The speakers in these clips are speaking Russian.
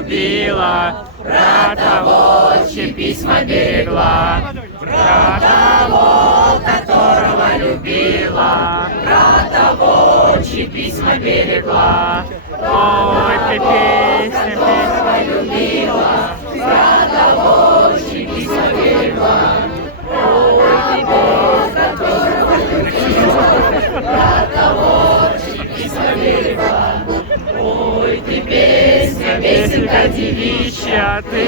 любила, брата волчьи письма берегла, брата волк, которого любила, брата волчьи письма берегла. Ой, ты песня любила, брата волчьи письма берегла. Ой, ты волк, которого любила, брата волчьи письма берегла. Ой, ты песня, песенка девичья, ты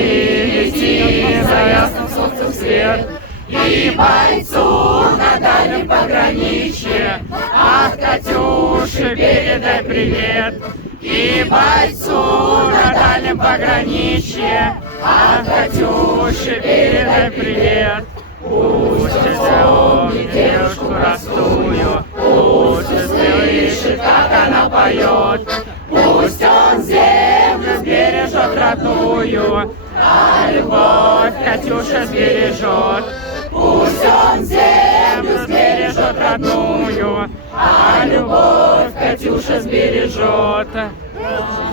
лети за ясным солнцем свет, и бойцу на дальнем пограничье, ах, Катюше, передай привет. И бойцу на дальнем пограничье, ах, Катюше, передай привет. Пусть помнит девушку простую, пусть слышит, как она поет. Пусть он землю сбережет родную, а любовь Катюша сбережет. Пусть он землю сбережет родную, а любовь Катюша сбережет.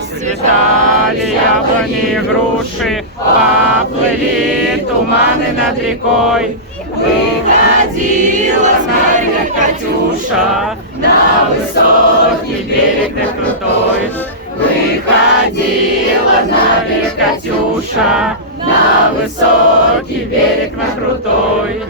Цветали яблони и груши, поплыли туманы над рекой. Выходила на берег Катюша, на высокий берег да крутой. Выходила на берег Катюша, на высокий берег на крутой.